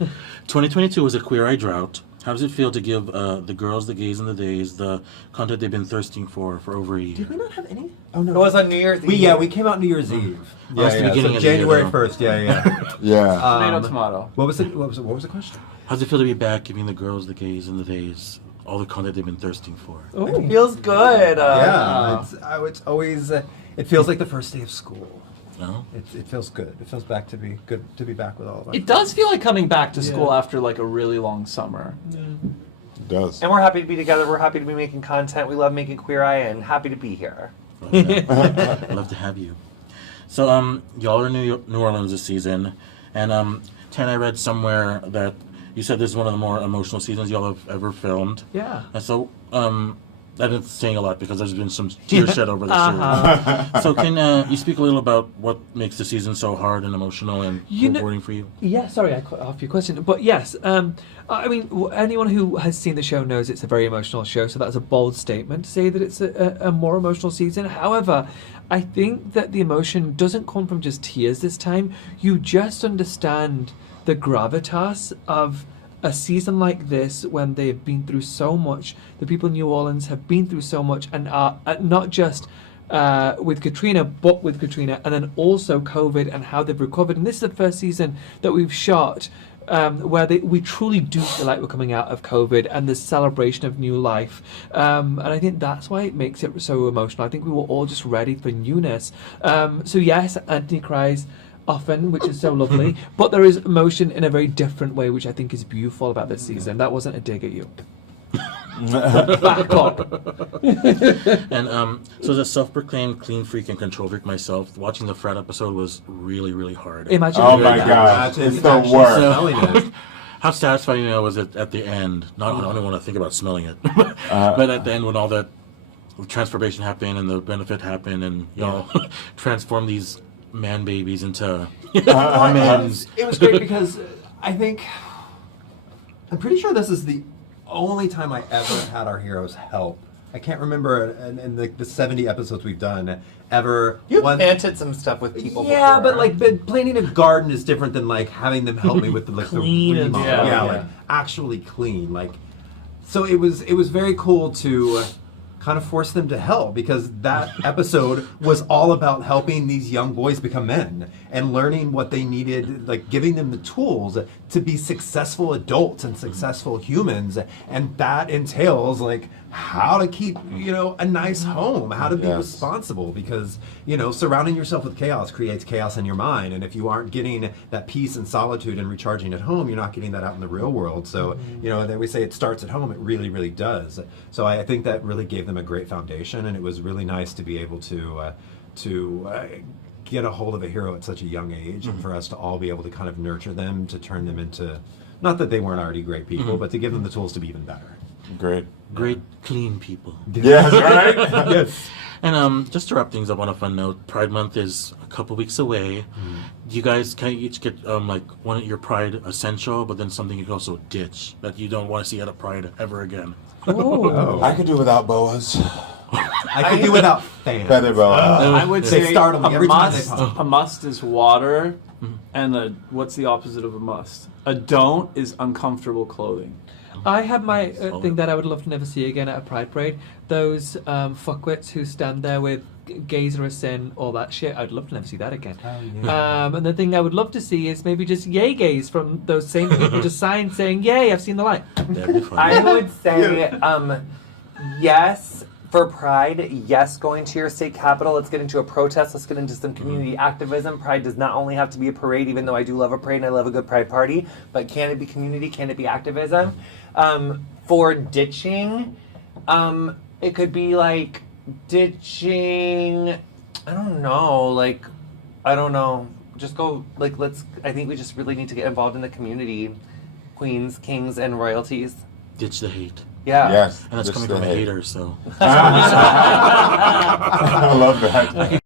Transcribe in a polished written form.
2022 was a Queer Eye drought. How does it feel to give the girls, the gays, and the days the content they've been thirsting for over a year? Did we not have any? Oh no, It was on New Year's Eve. We came out New Year's Eve. Oh, that's the beginning so of the year, January though. 1st. Yeah. Yeah. Tomato. What was the question? How does it feel to be back, giving the girls, the gays, and the days all the content they've been thirsting for? It feels good. It's always. It feels like the first day of school. No? It feels good. It feels good to be back with all of us. It does feel like coming back to school after like a really long summer. It does. And we're happy to be together. We're happy to be making content. We love making Queer Eye and happy to be here. I'd love to have you. So, y'all are in New Orleans this season, and Tan, I read somewhere that you said this is one of the more emotional seasons y'all have ever filmed. Yeah. And so, that is saying a lot because there's been some tears shed over the series. So, can you speak a little about what makes the season so hard and emotional and rewarding for you? Yeah, sorry, I cut off your question. But yes, I mean, anyone who has seen the show knows it's a very emotional show, so that's a bold statement to say that it's a more emotional season. However, I think that the emotion doesn't come from just tears this time. You just understand the gravitas of a season like this when they've been through so much. The people in New Orleans have been through so much and are not just with Katrina, but with Katrina, and then also COVID and how they've recovered. And this is the first season that we've shot where we truly do feel like we're coming out of COVID and the celebration of new life. And I think that's why it makes it so emotional. I think we were all just ready for newness. So yes, Anthony cries often, which is so lovely, but there is emotion in a very different way, which I think is beautiful about this season. That wasn't a dig at you. Back up. And so as a self-proclaimed clean freak and control freak myself, watching the frat episode was really, really hard. Imagine Oh my God, it's the worst. How satisfying was it at the end? Not, I don't even want to think about smelling it, but at the end when all that transformation happened and the benefit happened, and y'all transform these man babies into men. It was great because I'm pretty sure this is the only time I ever had our heroes help. I can't remember in the 70 episodes we've done ever. You planted some stuff with people Yeah, before. but planting a garden is different than like having them help me with the Clean the and remodel. stuff. Yeah, like actually clean. Like, so it was very cool to kind of force them to help, because that episode was all about helping these young boys become men and learning what they needed, like giving them the tools to be successful adults and successful humans. And that entails like how to keep, a nice home, how to be responsible, because, surrounding yourself with chaos creates chaos in your mind. And if you aren't getting that peace and solitude and recharging at home, you're not getting that out in the real world. So, then we say it starts at home. It really, really does. So I think that really gave them a great foundation, and it was really nice to be able to get a hold of a hero at such a young age, and for us to all be able to kind of nurture them, to turn them into, not that they weren't already great people, but to give them the tools to be even better. Great. Great, clean people. Yes, right? Yes. And just to wrap things up on a fun note, Pride Month is a couple weeks away. Do you guys can you each get like one of your Pride essential, but then something you can also ditch that you don't want to see at a Pride ever again? I could do without boas. I could do without fans. Feather boas. I would They say startle me every time they must, pop. a must is water, and what's the opposite of a must? A don't is uncomfortable clothing. I have my thing that I would love to never see again at a Pride Parade. Those fuckwits who stand there with gays are a sin, all that shit. I'd love to never see that again. And the thing I would love to see is maybe just yay gays from those same people, just signs saying, yay, I've seen the light. That'd be fun. I would say, yes, for Pride, yes, going to your state capital. Let's get into a protest. Let's get into some community activism. Pride does not only have to be a parade, even though I do love a parade and I love a good Pride party, but can it be community? Can it be activism? For ditching, it could be like ditching, I don't know. Just go, like, I think we just really need to get involved in the community, queens, kings, and royalties. Ditch the hate. Yeah. Yes. And that's ditch coming the from a hate. hater, so. I love that. I can